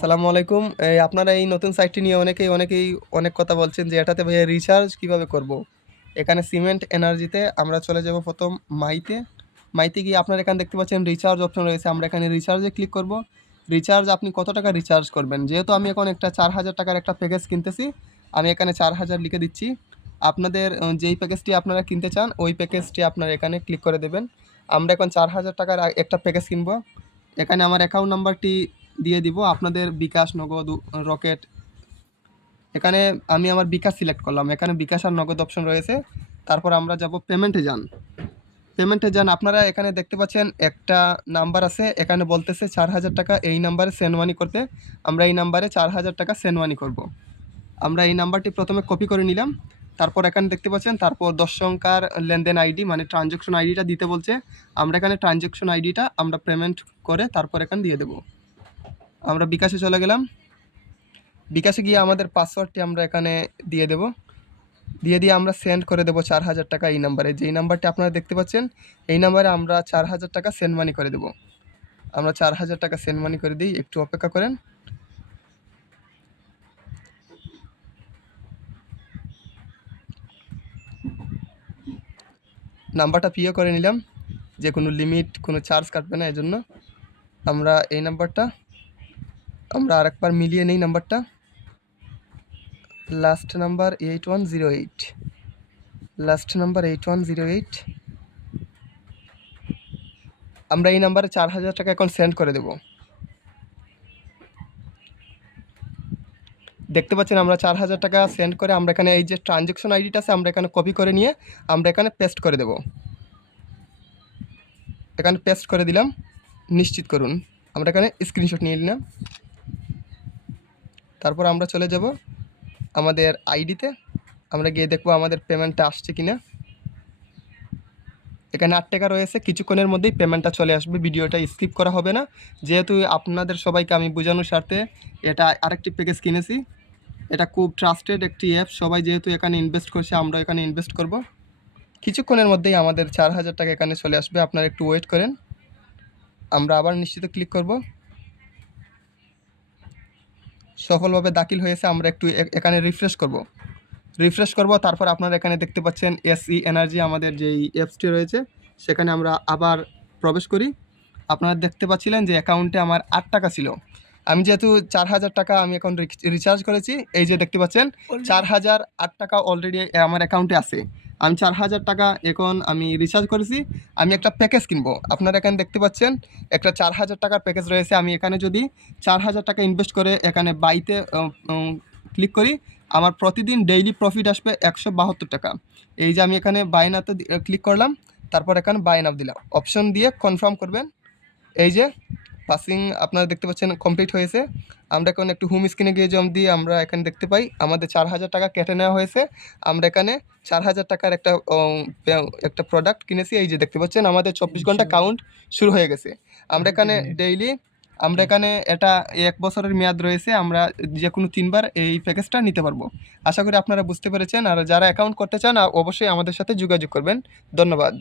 আসসালামু আলাইকুম। আপনারা এই নতুন সাইটটি নিয়ে অনেকেই অনেক কথা বলছেন যে এটাতে ভাইয়া রিচার্জ কিভাবে করব? এখানে সিমেন্ট এনার্জিতে আমরা চলে যাব ১ম মাইতে। মাইতে গিয়ে আপনারা এখানে দেখতে পাচ্ছেন রিচার্জ অপশন রয়েছে। আমরা এখানে রিচার্জে ক্লিক করব। রিচার্জ আপনি কত টাকা রিচার্জ করবেন? যেহেতু আমি এখন একটা ৪,০০০ টাকার একটা প্যাকেজ কিনতেছি, আমি এখানে ৪,০০০ লিখে দিচ্ছি। আপনাদের যেই প্যাকেজটি আপনারা কিনতে চান ওই প্যাকেজটি আপনারা এখানে ক্লিক করে দেবেন। আমরা এখন ৪,০০০ টাকার একটা প্যাকেজ কিনব। এখানে আমার অ্যাকাউন্ট নাম্বারটি দিয়ে দিব, আপনাদের বিকাশ, নগদ, রকেট। এখানে আমি আমার বিকাশ সিলেক্ট করলাম। এখানে বিকাশ আর নগদ অপশন রয়েছে। তারপর আমরা যাব পেমেন্টে যান। পেমেন্টে যান, আপনারা এখানে দেখতে পাচ্ছেন একটা নাম্বার আছে, এখানে বলতেছে ৪,০০০ টাকা এই নাম্বারে সেন্ড মানি করতে। আমরা এই নাম্বারে ৪,০০০ টাকা সেন্ড মানি করব। আমরা এই নাম্বারটি প্রথমে কপি করে নিলাম। তারপর এখানে দেখতে পাচ্ছেন, তারপর ১০ সংখ্যার লেনদেন আইডি মানে ট্রানজ্যাকশন আইডিটা দিতে বলছে। আমরা এখানে ট্রানজ্যাকশন আইডিটা আমরা পেমেন্ট করে তারপর এখানে দিয়ে দেব। আমরা বিকাশে চলে গেলাম। বিকাশে গিয়ে আমাদের পাসওয়ার্ডটি আমরা এখানে দিয়ে দেব। দিয়ে আমরা সেন্ড করে দেবো ৪,০০০ টাকা এই নাম্বারে। যেই নাম্বারটি আপনারা দেখতে পাচ্ছেন এই নাম্বারে আমরা ৪,০০০ টাকা সেন্ড মানি করে দেব। আমরা ৪,০০০ টাকা সেন্ড মানি করে দিই, একটু অপেক্ষা করেন। নাম্বারটা পিও করে নিলাম, যে কোনো লিমিট, কোনো চার্জ কাটবে না, এজন্য আমরা এই নাম্বারটা আমরা আরেকবার মিলিয়ে নেই। নাম্বারটা লাস্ট নাম্বার 8108, লাস্ট নাম্বার 8108। আমরা এই নাম্বারে ৪,০০০ টাকা এখন সেন্ড করে দেব। দেখতে পাচ্ছেন আমরা ৪,০০০ টাকা সেন্ড করে আমরা এখানে এই যে ট্রানজ্যাকশন আইডিটা আছে আমরা এখানে কপি করে নিয়ে আমরা এখানে পেস্ট করে দেব। এখানে পেস্ট করে দিলাম, নিশ্চিত করুন। আমরা এখানে স্ক্রিনশট নিয়ে নিলাম। তারপর আমরা চলে যাব আমাদের আইডিতে। আমরা গিয়ে দেখব আমাদের পেমেন্টটা আসছে কিনা। এখানে ৮ টাকা রয়েছে, কিছুক্ষণের মধ্যেই পেমেন্টটা চলে আসবে। ভিডিওটা স্কিপ করা হবে না, যেহেতু আপনাদের সবাইকে আমি বোঝানোর স্বার্থে এটা আরেকটি প্যাকেজ কিনেছি। এটা খুব ট্রাস্টেড একটি অ্যাপ, সবাই যেহেতু এখানে ইনভেস্ট করছে আমরা এখানে ইনভেস্ট করব। কিছুক্ষণের মধ্যেই আমাদের ৪,০০০ টাকা এখানে চলে আসবে, আপনারা একটু ওয়েট করেন। আমরা আবার নিশ্চিত ক্লিক করব। সফলভাবে দাখিল হয়েছে। আমরা একটু এখানে রিফ্রেশ করব। তারপর আপনারা এখানে দেখতে পাচ্ছেন এসই এনার্জি আমাদের যেই অ্যাপসটি রয়েছে সেখানে আমরা আবার প্রবেশ করি। আপনারা দেখতে পাচ্ছিলেন যে অ্যাকাউন্টে আমার ৮ টাকা ছিল। আমি যেহেতু ৪,০০০ টাকা আমি এখন রিচার্জ করেছি, এই যে দেখতে পাচ্ছেন ৪,০০৮ টাকা অলরেডি আমার অ্যাকাউন্টে আছে। আমি ৪,০০০ টাকা এখন আমি রিচার্জ করেছি। আমি একটা প্যাকেজ কিনবো, আপনারা এখানে দেখতে পাচ্ছেন একটা ৪,০০০ টাকার প্যাকেজ রয়েছে। আমি এখানে যদি ৪,০০০ টাকা ইনভেস্ট করে এখানে বাইতে ক্লিক করি, আমার প্রতিদিন ডেইলি প্রফিট আসবে ১৭২ টাকা। এই যে আমি এখানে বাই নাওতে ক্লিক করলাম, তারপর এখানে বাই নাও দিলাম, অপশন দিয়ে কনফার্ম করবেন। এই যে পাসিং আপনারা দেখতে পাচ্ছেন কমপ্লিট হয়েছে। আমরা এখন একটু হোম স্ক্রিনে গিয়ে জম দিয়ে আমরা এখানে দেখতে পাই আমাদের ৪,০০০ টাকা কেটে নেওয়া হয়েছে। আমরা এখানে ৪,০০০ টাকার একটা প্রোডাক্ট কিনেছি। এই যে দেখতে পাচ্ছেন আমাদের ২৪ ঘন্টা কাউন্ট শুরু হয়ে গেছে। আমরা এখানে ডেইলি এটা ১ বছরের মেয়াদ রয়েছে। আমরা যে কোনো ৩ বার এই প্যাকেজটা নিতে পারবো। আশা করি আপনারা বুঝতে পেরেছেন। আর যারা অ্যাকাউন্ট করতে চান অবশ্যই আমাদের সাথে যোগাযোগ করবেন। ধন্যবাদ।